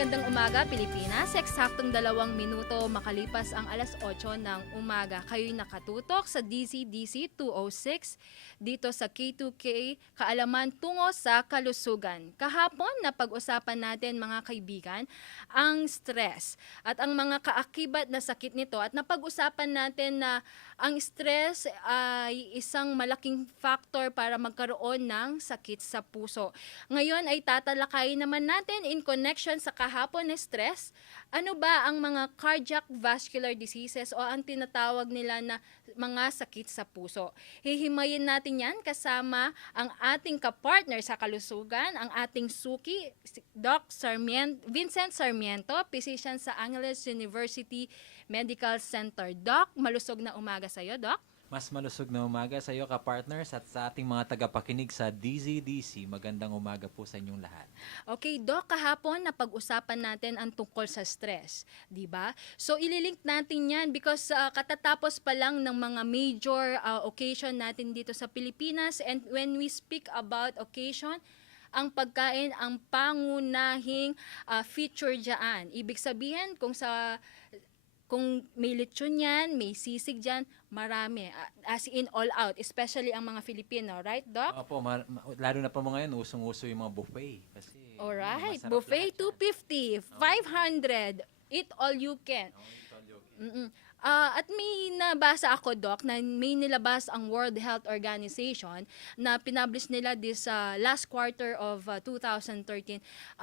Magandang umaga, Pilipinas. Eksaktong 2 minuto makalipas ang alas 8 ng umaga. Kayo'y nakatutok sa DZDC 206 dito sa K2K, kaalaman tungo sa kalusugan. Kahapon, napag-usapan natin mga kaibigan, ang stress at ang mga kaakibat na sakit nito. At napag-usapan natin na ang stress ay isang malaking factor para magkaroon ng sakit sa puso. Ngayon ay tatalakayin naman natin in connection sa kahapon na stress, ano ba ang mga cardiac vascular diseases o ang tinatawag nila na mga sakit sa puso. Hihimayin natin yan kasama ang ating kapartner sa kalusugan, ang ating suki, Doc Vincent Sarmiento, physician sa Angeles University Medical Center. Doc, malusog na umaga sa iyo, Doc. Mas malusog na umaga sa iyo, ka-partners, at sa ating mga tagapakinig sa DZDC. Magandang umaga po sa inyong lahat. Okay, Doc, kahapon napag-usapan natin ang tungkol sa stress, di ba? So, ililink natin yan because katatapos pa lang ng mga major occasion natin dito sa Pilipinas, and when we speak about occasion, ang pagkain ang pangunahing feature dyan. Ibig sabihin, kung may lechon yan, may sisig dyan, marami. As in all out, especially ang mga Filipino, right, Doc? Opo, lalo na po ngayon, usong-uso yung mga buffet. Kasi Alright, masarap buffet lahat yan. 250, 500, eat all you can. At may nabasa ako, Doc, na may nilabas ang World Health Organization na pinublish nila this last quarter of 2013.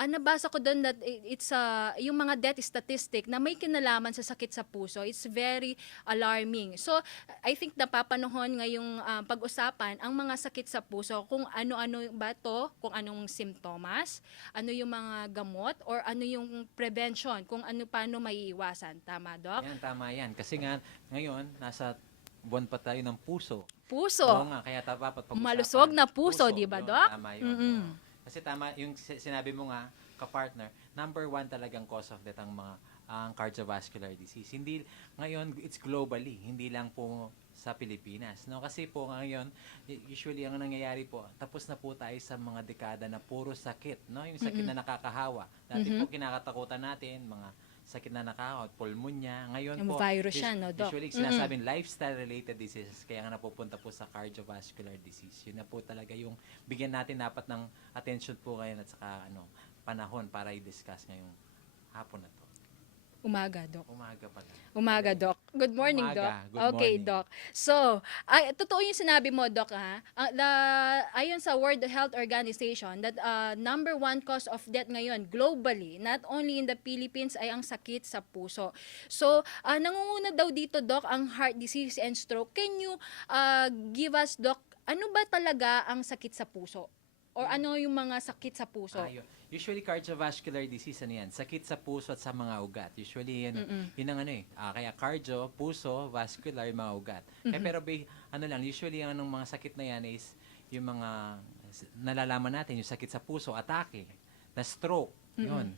Nabasa ko doon that it's yung mga death statistic na may kinalaman sa sakit sa puso. It's very alarming. So, I think napapanahon ngayong pag-usapan ang mga sakit sa puso, kung ano-ano ba to, kung anong simptomas, ano yung mga gamot, or ano yung prevention, kung paano maiiwasan. Tama, Doc? Yan, tama yan. Kasi nga, ngayon, nasa buwan pa tayo ng puso. Puso. Oo nga, kaya dapat pag-usapan. Malusog na puso, di ba, yun, Doc? Tama yun. Oo. Kasi tama, yung sinabi mo nga, ka-partner, number 1 talagang cause of death ang mga cardiovascular disease. Hindi, ngayon, it's globally, hindi lang po sa Pilipinas. No? Kasi po ngayon, usually ang nangyayari po, tapos na po tayo sa mga dekada na puro sakit. No? Yung sakit na nakakahawa. Dati po kinakatakutan natin, mga sakit na nakakot, pulmonya. Ngayon Yung po, virus yan, no, Doc? usually sinasabing lifestyle-related diseases, kaya nga napupunta po sa cardiovascular disease. Yun na po talaga yung bigyan natin dapat ng attention po ngayon at saka panahon para i-discuss ngayong hapon na to. Umaga, Doc. Umaga pala. Umaga, Doc. Good morning, Umaga. Doc. Good Okay, morning. Doc. So, totoo yung sinabi mo, Doc, ha? Ayon sa World Health Organization, that number 1 cause of death ngayon, globally, not only in the Philippines, ay ang sakit sa puso. So, nangunguna daw dito, Doc, ang heart disease and stroke. Can you give us, Doc, ano ba talaga ang sakit sa puso? Or ano yung mga sakit sa puso? Usually cardiovascular disease, ano yan? Sakit sa puso at sa mga ugat. Usually yun ang kaya cardio, puso, vascular, mga ugat. Pero usually ang mga sakit na yan is yung mga nalalaman natin, yung sakit sa puso, atake, na stroke, yun,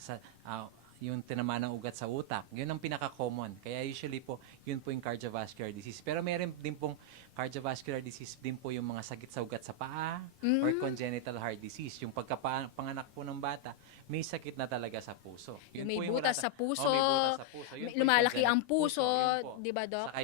yung tinamaan ng ugat sa utak. Yun ang pinaka-common. Kaya usually po, yun po yung cardiovascular disease. Pero meron din pong cardiovascular disease din po yung mga sakit sa ugat sa paa or congenital heart disease. Yung pagkapanganak po ng bata, may sakit na talaga sa puso. Yun May po yung butas sa puso, may butas sa puso. Yun po yung lumalaki ang congenital puso, yun po. di ba, Doc? Saka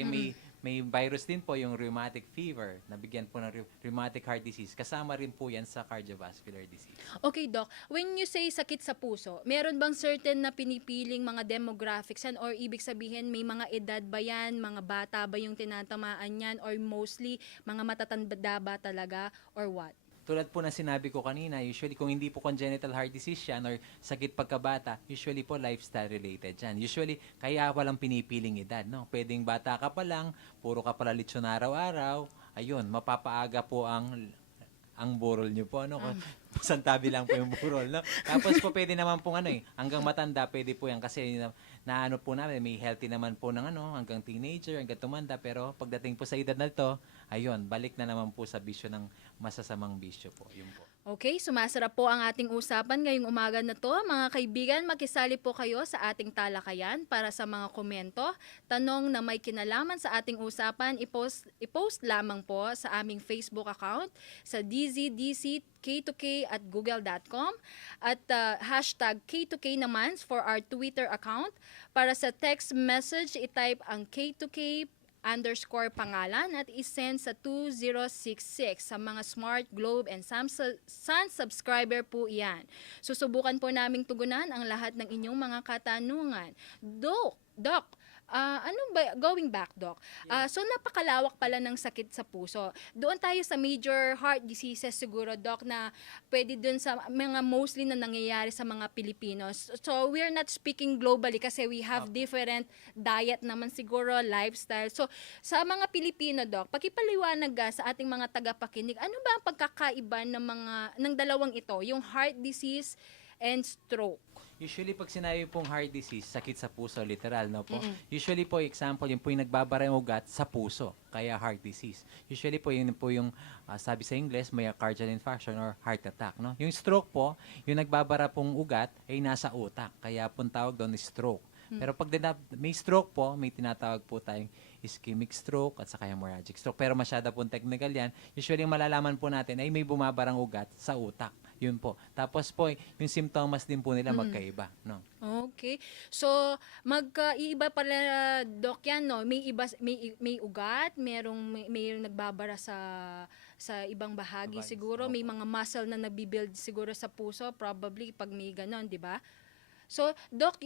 may virus din po, yung rheumatic fever, nabigyan po ng rheumatic heart disease. Kasama rin po yan sa cardiovascular disease. Okay, Doc. When you say sakit sa puso, meron bang certain na pinipiling mga demographics yan, or ibig sabihin may mga edad ba yan, mga bata ba yung tinatamaan yan, or mostly mga matatanda ba talaga, or what? Tulad po na sinabi ko kanina, usually kung hindi po congenital heart disease yan or sakit pagkabata, usually po lifestyle related yan. Usually, kaya walang pinipiling edad. No? Pwedeng bata ka pa lang, puro ka pala lechon araw-araw, ayun, mapapaaga po ang burol nyo po. Santabi lang po yung burol. No? Tapos po pwede naman pong hanggang matanda, pwede po yan kasi po namin, may healthy naman po ng hanggang teenager, hanggang tumanda, pero pagdating po sa edad na to, ayun, balik na naman po sa bisyo ng masasamang bisyo po. Yun po. Okay, sumasarap po ang ating usapan ngayong umaga na to. Mga kaibigan, makisali po kayo sa ating talakayan para sa mga komento, tanong na may kinalaman sa ating usapan, i-post lamang po sa aming Facebook account sa DZDC-K2K at google.com at hashtag K2K naman for our Twitter account. Para sa text message, i-type ang K2K _ pangalan at isend sa 2066 sa mga Smart, Globe, and Sun subscriber po yan. Susubukan po naming tugunan ang lahat ng inyong mga katanungan. Doc, ano ba, going back, Doc, so napakalawak pala ng sakit sa puso. Doon tayo sa major heart diseases siguro, Doc, na pwede dun sa mga mostly na nangyayari sa mga Pilipinos. So we're not speaking globally kasi we have different diet naman siguro, lifestyle. So sa mga Pilipino, Doc, pakipaliwanag sa ating mga tagapakinig, ano ba ang pagkakaiba ng dalawang ito, yung heart disease and stroke? Usually, pag sinabi pong heart disease, sakit sa puso, literal, no po? Usually po, example, yung po yung nagbabara yung ugat sa puso, kaya heart disease. Usually po, yun po yung, sabi sa English, myocardial infarction or heart attack, no? Yung stroke po, yung nagbabara pong ugat, ay nasa utak, kaya pong tawag doon stroke. Pero pag may stroke po, may tinatawag po tayong ischemic stroke at saka hemorrhagic stroke. Pero masyado pong technical yan. Usually, yung malalaman po natin ay may bumabarang ugat sa utak. Yun po. Tapos po, yung symptoms din po nila magkaiba, no? Okay. So, magkaiba pala, Doc, yan, no? May ugat, mayroong nagbabara sa ibang bahagi Bahagi, siguro. May opo. mga muscle na nabibuild siguro sa puso, probably pag may ganon, di ba? So, Doc,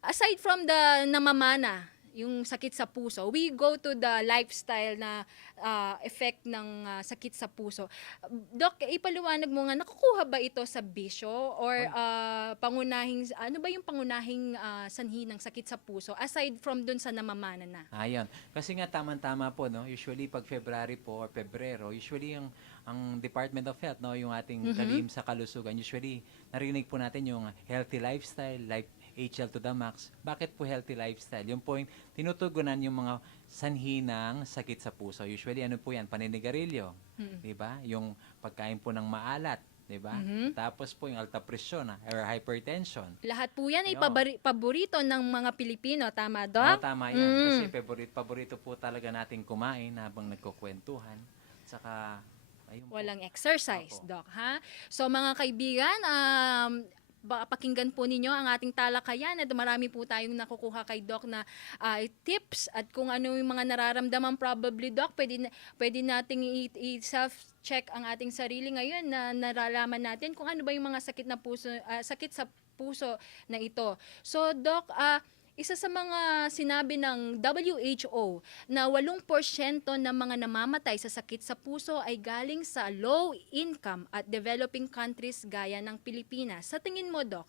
aside from the namamana, yung sakit sa puso, we go to the lifestyle na effect ng sakit sa puso. Doc, ipaliwanag mo nga, nakukuha ba ito sa bisyo or ano ba yung pangunahing sanhi ng sakit sa puso aside from dun sa namamana na? Ayun. Kasi nga tama-tama po, no? Usually pag February po or Pebrero, usually ang Department of Health, no, yung ating kalihim sa kalusugan, usually narinig po natin yung healthy lifestyle, like HL to the max. Bakit po healthy lifestyle? Yung po yung tinutugunan yung mga sanhi ng sakit sa puso. Usually ano po yan? Paninigarilyo, 'di ba? Yung pagkain po ng maalat, 'di ba? Tapos po yung alta presyon or hypertension. Lahat po yan ay Ayun. paborito ng mga Pilipino, tama, Doc? Oo, tama yan. Kasi paborito po talaga nating kumain habang nagkukwentuhan. Saka, ayun po. Walang exercise, Opo. Doc, ha? So mga kaibigan, pakinggan po ninyo ang ating talakayan at marami po tayong nakukuha kay Doc na tips at kung ano yung mga nararamdaman probably, Doc, pwede nating i-self-check ang ating sarili ngayon na naralaman natin kung ano ba yung mga sakit sa puso na ito. So, Doc, isa sa mga sinabi ng WHO na 8% ng mga namamatay sa sakit sa puso ay galing sa low income at developing countries gaya ng Pilipinas. Sa tingin mo, Doc,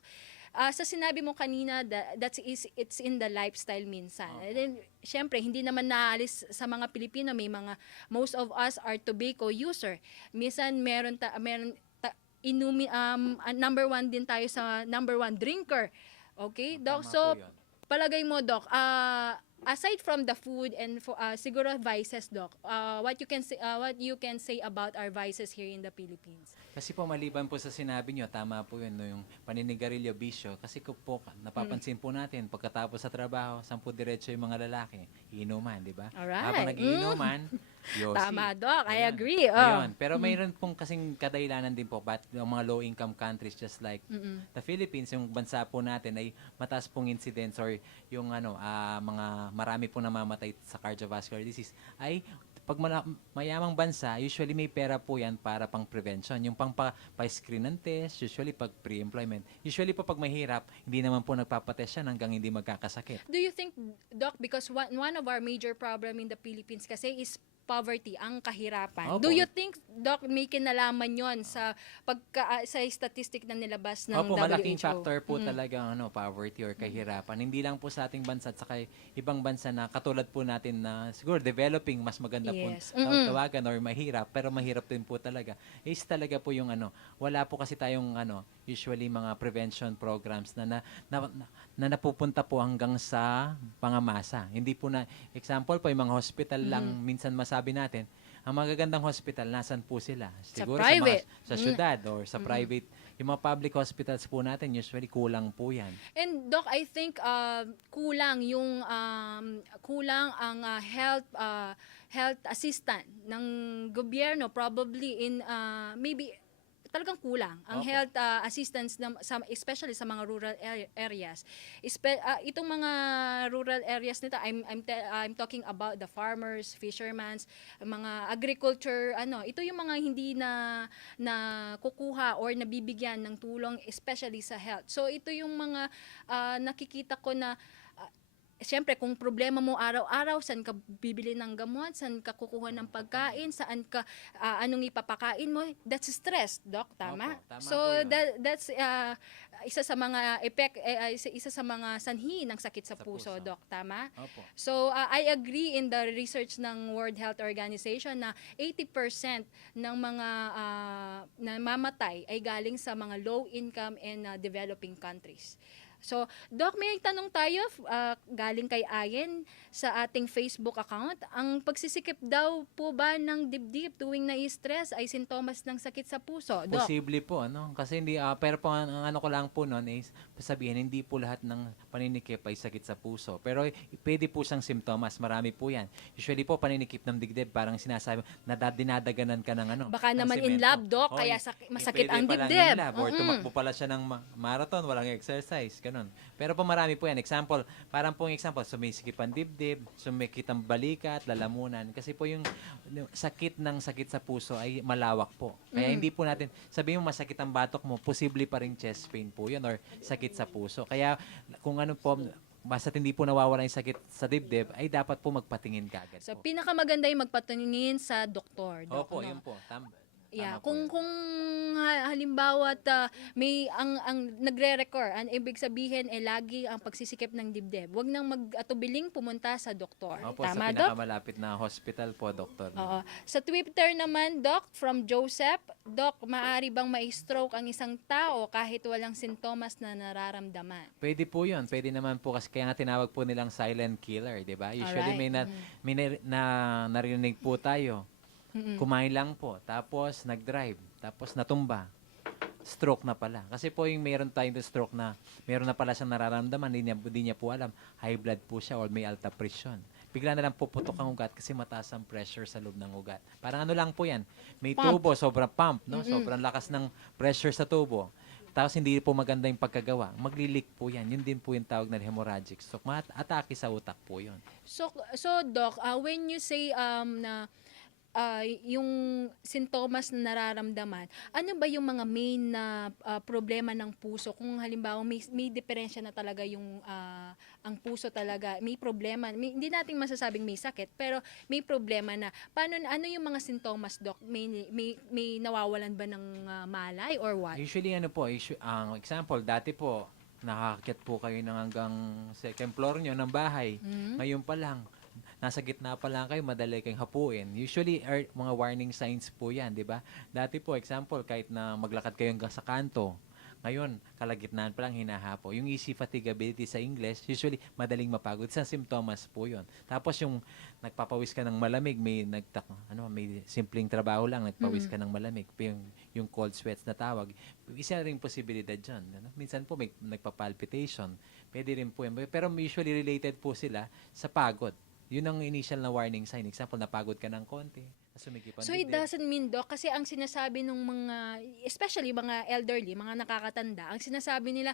sa sinabi mo kanina, it's in the lifestyle minsan. And then, syempre, hindi naman naalis sa mga Pilipino. Most of us are tobacco user. Minsan, number one din tayo sa number one drinker. Okay, Doc? Tama So, po yun. palagay mo, Doc, aside from the food and siguro vices, Doc, what you can say about our vices here in the Philippines? Kasi po maliban po sa sinabi nyo, tama po yun, no, yung paninigarilyo, bisyo. Kasi po, napapansin po natin, pagkatapos sa trabaho, sampu diretso yung mga lalaki, iinuman, di ba? Alright. Habang nag-iinuman, yosi. Tama, Doc. I Ayan. agree. Ayun. Pero mayroon pong kasing kadailanan din po, but yung mga low-income countries just like the Philippines, yung bansa po natin ay mataas pong incidence or yung mga marami pong namamatay sa cardiovascular disease ay pag mayamang bansa, usually may pera po yan para pang prevention. Yung pa-screen ng test, usually pag pre-employment. Usually po pag mahirap, hindi naman po nagpapatest yan hanggang hindi magkakasakit. Do you think, Doc, because one of our major problem in the Philippines kasi is poverty, ang kahirapan. Opo. Do you think, Doc, may kinalaman yon sa sa statistic na nilabas ng Opo, WHO? malaking factor po talaga poverty or kahirapan. Hindi lang po sa ating bansa at saka ibang bansa na katulad po natin na siguro developing, mas maganda Yes. po tawagan or mahirap, pero mahirap din po talaga. Is talaga po yung wala po kasi tayong usually mga prevention programs na na napupunta po hanggang sa pangamasa. Hindi po na, example po, yung mga hospital lang minsan masabi natin, ang magagandang hospital, nasan po sila? Siguro private. sa syudad or sa private. Yung mga public hospitals po natin, usually kulang po yan. And Doc, I think kulang ang health assistant ng gobyerno probably in maybe talagang kulang ang Opo. health assistance especially sa mga rural areas. Itong mga rural areas nito, I'm talking about the farmers, fishermen, mga agriculture, ito yung mga hindi na kukuha or nabibigyan ng tulong especially sa health. So ito yung mga nakikita ko na siyempre, kung problema mo araw-araw, saan ka bibili ng gamot, saan ka kukuha ng pagkain, saan ka, anong ipapakain mo, that's stress, Doc, tama? Opo, tama So, po yun. that's isa sa mga isa sa mga sanhi ng sakit sa puso, puso. Doc, tama? Opo. So, I agree in the research ng World Health Organization na 80% ng mga namamatay ay galing sa mga low-income and developing countries. So, Doc, may tanong tayo galing kay Ayen sa ating Facebook account. Ang pagsisikip daw po ba ng dibdib tuwing na-stress ay sintomas ng sakit sa puso? Doc? Posible po, ano? Kasi hindi, pero po, ang ano ko lang po noon is, sabihin, hindi po lahat ng paninikip ay sakit sa puso. Pero pwede po siyang simptomas, marami po yan. Usually po, paninikip ng digdib, parang sinasabi, dinadaganan ka ng ano. Baka ng naman in semento. love, Doc, Oo, kaya masakit pwede ang pa lang in dibdib. love, or tumakbo pala siya ng marathon, walang exercise, ganun. Pero po marami po yan. Example, parang pong example, sumisikip ang dibdib, sumikit ang balikat, lalamunan. Kasi po yung sakit sa puso ay malawak po. Kaya hindi po natin, sabihin mo masakit ang batok mo, posible pa rin chest pain po yun or sakit sa puso. Kaya kung ano po, basta hindi po nawawala yung sakit sa dibdib, ay dapat po magpatingin kagad So, po. pinakamaganda yung magpatingin sa doktor, Doc. Opo, no? yun po. Yeah, Tama po yun. kung halimbawa may ang nagre-record, ang ibig sabihin lagi ang pagsisikip ng dibdib. Huwag nang mag-atubiling pumunta sa doktor. Opo, sa Tama, Doc? pinakamalapit na hospital po, doktor. Oo. Sa Twitter naman, Doc, from Joseph, Doc, maaari bang ma-stroke ang isang tao kahit walang sintomas na nararamdaman? Pwede po yun. Pwede naman po kasi kaya nga tinawag po nilang silent killer, di ba? Usually Alright. may narinig po tayo. Kumain lang po, tapos nag-drive, tapos natumba. Stroke na pala. Kasi po yung meron tayong stroke na meron na pala siyang nararamdaman, hindi niya po alam. High blood po siya or may alta presyon. Bigla na lang puputok ang ugat kasi mataas ang pressure sa loob ng ugat. Parang ano lang po yan. May Pump. tubo, sobrang pump, no? Sobrang lakas ng pressure sa tubo. Tapos hindi po maganda yung pagkagawa. Maglilik po yan. Yun din po yung tawag na hemorrhagic stroke. Atake sa utak po yun. So Doc, when you say na yung sintomas na nararamdaman, ano ba yung mga main na problema ng puso? Kung halimbawa may diferensya na talaga yung ang puso talaga, may problema. Hindi natin masasabing may sakit, pero may problema na. Ano yung mga sintomas, Doc? May nawawalan ba ng malay or what? Usually ano po, ang example, dati po, nakakakit po kayo ng hanggang second floor nyo ng bahay. Ngayon pa lang, nasa gitna pa lang kayo, madali kayong hapuin. Usually, mga warning signs po yan, di ba? Dati po, example, kahit na maglakad kayo hanggang sa kanto, ngayon, kalagitnaan pa lang hinahapo. Yung easy fatigability sa English, usually, madaling mapagod. Isang simptomas po yun. Tapos yung nagpapawis ka ng malamig, may simpleng trabaho lang, nagpawis ka ng malamig. Yung cold sweats na tawag. Isa rin posibilidad dyan. Ano? Minsan po, may nagpapalpitation. Pwede rin po yan. Pero usually related po sila sa pagod. Yun ang initial na warning sign. Example, napagod ka ng konti, sumikip ang So it dibdib. doesn't mean, Doc, kasi ang sinasabi ng mga, especially mga elderly, mga nakakatanda, ang sinasabi nila,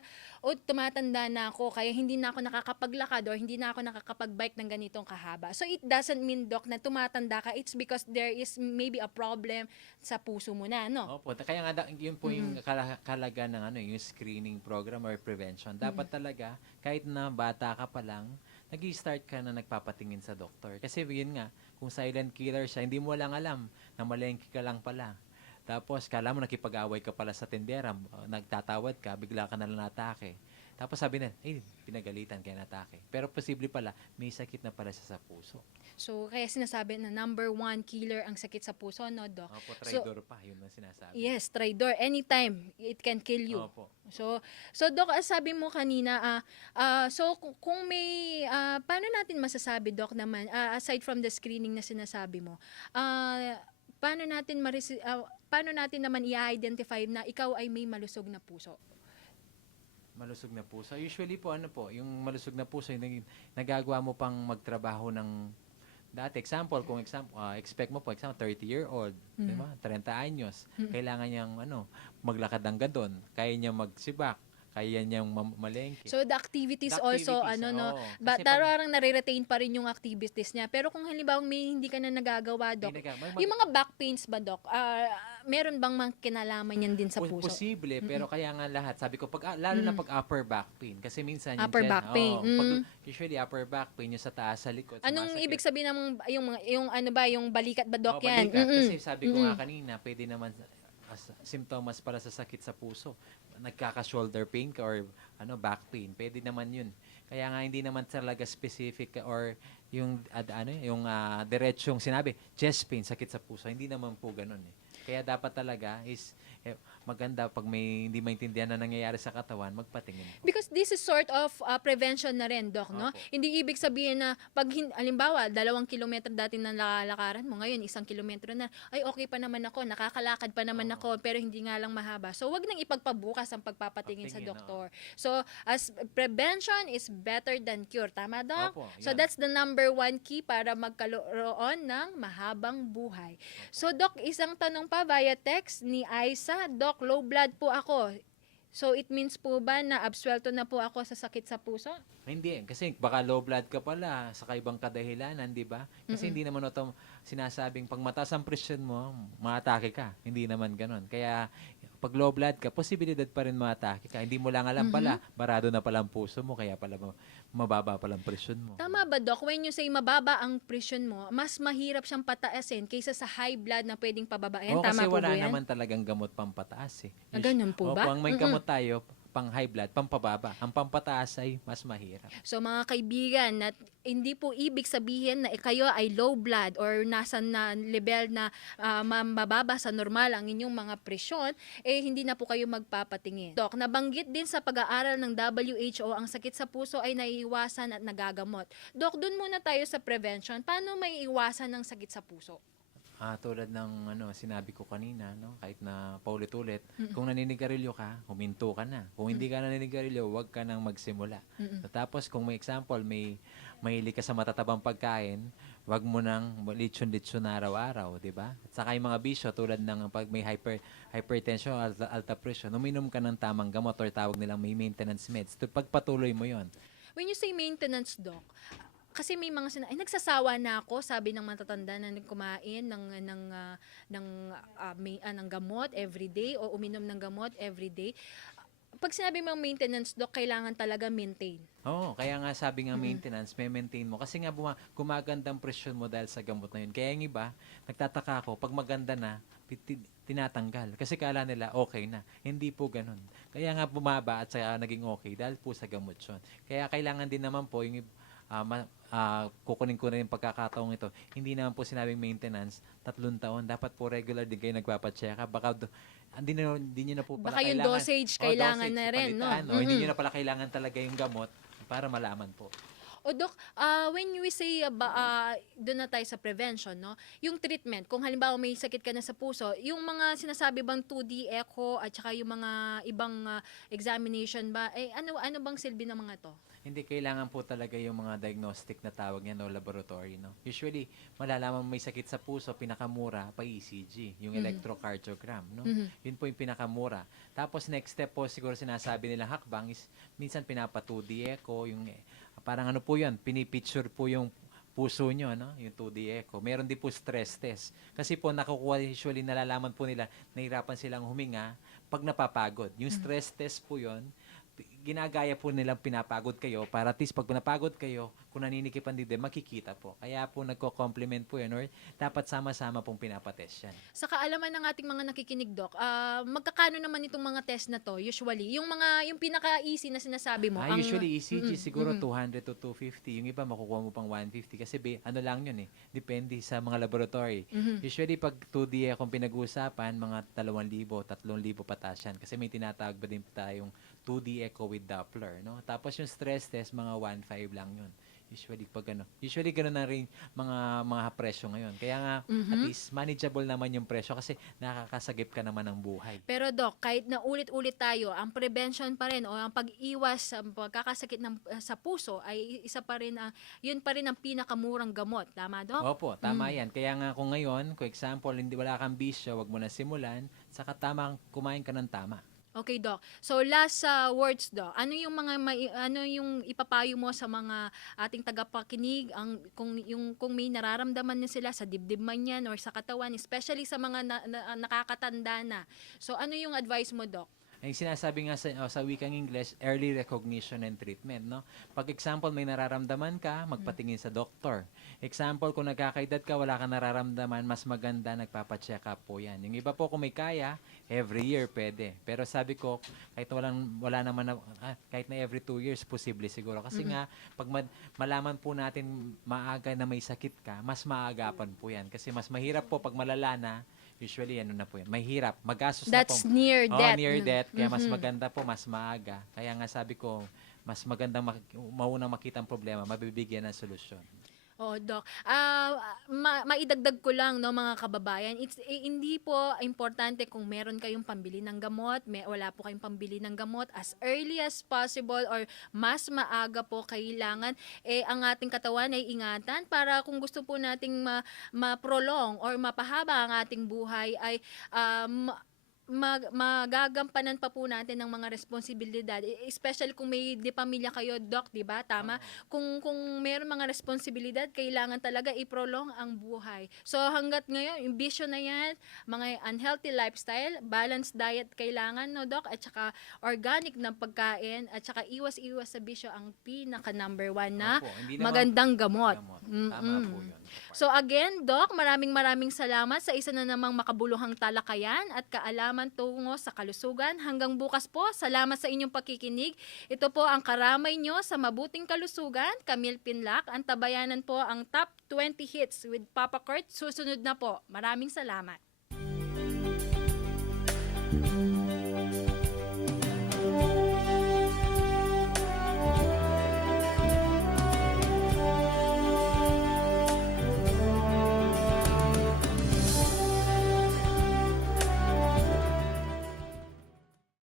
tumatanda na ako, kaya hindi na ako nakakapaglakad or hindi na ako nakakapag-bike ng ganitong kahaba. So it doesn't mean, Doc, na tumatanda ka, it's because there is maybe a problem sa puso mo na, no? Opo, kaya nga yun po yung kalaga ng yung screening program or prevention. Dapat talaga, kahit na bata ka pa lang, nag-i-start ka na nagpapatingin sa doktor. Kasi yun nga, kung silent killer siya, hindi mo lang alam na malengke ka lang pala. Tapos, kala mo nakipag-away ka pala sa tindera, nagtatawad ka, bigla ka na lang natake. Tapos sabi nila, pinagalitan kaya natake. Pero posible pala, may sakit na pala siya sa puso. So, kaya sinasabi na number 1 killer ang sakit sa puso, no, Doc? Opo, So, traidor pa, yun ang sinasabi. yes, traitor. Anytime, it can kill you. Opo. So Doc, sabi mo kanina, so kung may, paano natin masasabi, Doc, naman, aside from the screening na sinasabi mo, paano natin naman i-identify na ikaw ay may malusog na puso? Malusog na puso. Usually po, yung malusog na puso, yung nagagawa mo pang magtrabaho ng dati. Expect mo po, 30-year-old, di ba? 30 anyos. Kailangan niyang, maglakad ng gadon. Kaya niya magsibak. Kaya niyang malengke. So the activities also, oo. but Kasi parang nare-retain pa rin yung activities niya. Pero kung halimbawa may hindi ka na nagagawa, Doc, yung mga back pains ba, Doc, meron bang mga kinalaman yan din sa puso? Posible, pero kaya nga lahat. Sabi ko, lalo na pag upper back pain. Kasi minsan, Upper back pain. Usually, upper back pain yung sa taas, sa likod. Anong sumasakit. ibig sabihin ng yung balikat ba, Doc, Oo, yan? balikat. Kasi sabi ko nga kanina, pwede naman symptoms para sa sakit sa puso. Nagkaka-shoulder pain ka or back pain. Pwede naman yun. Kaya nga hindi naman talaga specific or yung diretsong sinabi, chest pain, sakit sa puso. Hindi naman po ganun eh. Kaya dapat talaga is maganda pag may hindi maintindihan na nangyayari sa katawan, magpatingin po. Because this is sort of prevention na rin, Doc, no? Opo. Hindi ibig sabihin na halimbawa, 2 kilometro dati na lalakaran mo, ngayon 1 kilometro na, ay okay pa naman ako, nakakalakad pa naman ako, pero hindi nga lang mahaba. So, wag nang ipagpabukas ang pagpapatingin sa doktor. So, as prevention is better than cure. Tama, Doc? Opo, So, yan. that's the number 1 key para magkaroon ng mahabang buhay. So, Doc, isang tanong pa via text ni Aisa. Doc, low blood po ako. So, it means po ba na absuelto na po ako sa sakit sa puso? Hindi, kasi baka low blood ka pala sa kaibang kadahilanan, di ba? Kasi hindi naman ito sinasabing pag mataas ang presyon mo, maatake ka. Hindi naman ganon. Kaya pag low blood ka, posibilidad pa rin maatake ka. Hindi mo lang alam pala, barado na pala ang puso mo, kaya pala mababa pala ang presyon mo. Tama ba, Doc? When you say mababa ang presyon mo, mas mahirap siyang pataasin kaysa sa high blood na pwedeng pababain. Oo, Tama kasi po wala ba yan? naman talagang gamot pampataas eh. Ganun po ba? Opo, ang may gamot tayo, pang high blood, pampababa. Ang pampataas ay mas mahirap. So mga kaibigan, hindi po ibig sabihin na kayo ay low blood or nasa na level na mababa sa normal ang inyong mga presyon, hindi na po kayo magpapatingin. Doc, nabanggit din sa pag-aaral ng WHO ang sakit sa puso ay naiiwasan at nagagamot. Doc, dun muna tayo sa prevention. Paano may iwasan ng sakit sa puso? Tulad ng sinabi ko kanina, kahit na paulit-ulit, kung naninigarilyo ka, huminto ka na. Kung hindi ka naninigarilyo, huwag ka nang magsimula. Tapos kung may example, may mahilig ka sa matatabang pagkain, huwag mo nang litsyon-litsyon na araw-araw, di ba? At saka yung mga bisyo, tulad ng pag may hypertension, alta pressure, uminom ka ng tamang gamot or tawag nilang may maintenance meds. Pagpatuloy mo yon. When you say maintenance, Doc, kasi may mga nagsasawa na ako, sabi ng matatanda na kumain ng gamot every day o uminom ng gamot every day. Pag sinabi mong maintenance, Doc, kailangan talaga maintain. Oo, kaya nga sabi nga maintenance, may maintain mo. Kasi nga gumaganda ang presyon mo dahil sa gamot na yun. Kaya yung iba, nagtataka ako, pag maganda na, tinatanggal. Kasi kala nila okay na. Hindi po ganun. Kaya nga bumaba at saka naging okay dahil po sa gamot yun. Kaya kailangan din naman po yung kukunin ko na yung pagkakataong ito. Hindi naman po sinabing maintenance, 3 taon. Dapat po regular din kayo nagpapacheck up. Baka hindi nyo na po pala Baka yung kailangan. dosage kailangan na rin, no? Hindi nyo na pala kailangan talaga yung gamot para malaman po. O Doc, when we say, doon na tayo sa prevention, no? Yung treatment, kung halimbawa may sakit ka na sa puso, yung mga sinasabi bang 2D echo at saka yung mga ibang examination ba, ano bang silbi ng mga to? Hindi, kailangan po talaga yung mga diagnostic na tawag niya, laboratory, no? Usually, malalaman may sakit sa puso, pinakamura, pa-ECG, yung electrocardiogram, no? Yun po yung pinakamura. Tapos, next step po, siguro sinasabi nila hakbang is, minsan pinapa-2D echo, yung, parang ano po yun, pinipicture po yung puso nyo, no? Yung 2D echo. Meron din po stress test. Kasi po, nakukuha, usually, nalalaman po nila, nahirapan silang huminga pag napapagod. Yung stress test po yun, ginagaya po nilang pinapagod kayo para at least pag napagod kayo, kung naninikip ang dibdib, makikita po. Kaya po nagko-compliment po yan or dapat sama-sama pong pinapatest yan. Sa kaalaman ng ating mga nakikinig, Doc, magkakano naman itong mga test na to usually? Yung pinaka-easy na sinasabi mo. Usually ECG siguro 200 to 250. Yung iba makukuha mo pang 150 kasi ano lang yun eh. Depende sa mga laboratory. Usually pag 2D kung pinag-uusapan, mga 2,000, 3,000 pataas yan. Kasi may tinatawag ba din tayong 2D echo with Doppler, no? Tapos yung stress test, mga 1.5 lang yun. Usually ganun na rin mga presyo ngayon. Kaya nga, at least manageable naman yung presyo kasi nakakasagip ka naman ng buhay. Pero Doc, kahit na ulit-ulit tayo, ang prevention pa rin o ang pag-iwas sa pagkakasakit sa puso ay isa pa rin, yun pa rin ang pinakamurang gamot. Tama, Doc? Opo, tama yan. Kaya nga kung ngayon, kung example, wala kang bisyo, wag mo na simulan, saka tamang kumain ka ng tama. Okay, Doc. So last words, Doc. Ano yung ano yung ipapayo mo sa mga ating tagapakinig kung may nararamdaman na sila sa dibdib man yan or sa katawan, especially sa mga nakakatanda na. So ano yung advice mo, Doc? Ang sinasabi nga sa wikang English, early recognition and treatment, no? Pag example, may nararamdaman ka, magpatingin sa doktor. Example, kung nagkakaedad ka, wala ka nararamdaman, mas maganda, nagpapacheck up po yan. Yung iba po, kung may kaya, every year pwede. Pero sabi ko, kahit wala naman, kahit na every 2 years, posible siguro. Kasi nga, pag malaman po natin maaga na may sakit ka, mas maagapan po yan. Kasi mas mahirap po pag malala na, usually, ano na po yan, mahirap, magastos na po. That's near death. Near death. Kaya mas maganda po, mas maaga. Kaya nga sabi ko, mas magandang maunang makita ang problema, mabibigyan ng solusyon. Oh, Doc. Maidagdag ko lang, no, mga kababayan, hindi po importante kung meron kayong pambili ng gamot, wala po kayong pambili ng gamot, as early as possible or mas maaga po kailangan ang ating katawan ay ingatan para kung gusto po nating ma-prolong or mapahaba ang ating buhay ay magagampanan pa po natin ng mga responsibilidad, especially kung may pamilya kayo, Doc, di ba? Tama? Kung meron mga responsibilidad, kailangan talaga i-prolong ang buhay. So hanggat ngayon, yung bisyo na yan, mga unhealthy lifestyle, balanced diet kailangan, no, Doc? At saka organic na pagkain, at saka iwas-iwas sa bisyo ang pinaka number 1 na magandang gamot. Tama po yun. So again, Doc, maraming salamat sa isa na namang makabuluhang talakayan at kaalaman tungo sa kalusugan. Hanggang bukas po, salamat sa inyong pakikinig. Ito po ang karamay nyo sa mabuting kalusugan. Camille Pinlac, ang tabayanan po ang Top 20 Hits with Papa Kurt. Susunod na po. Maraming salamat.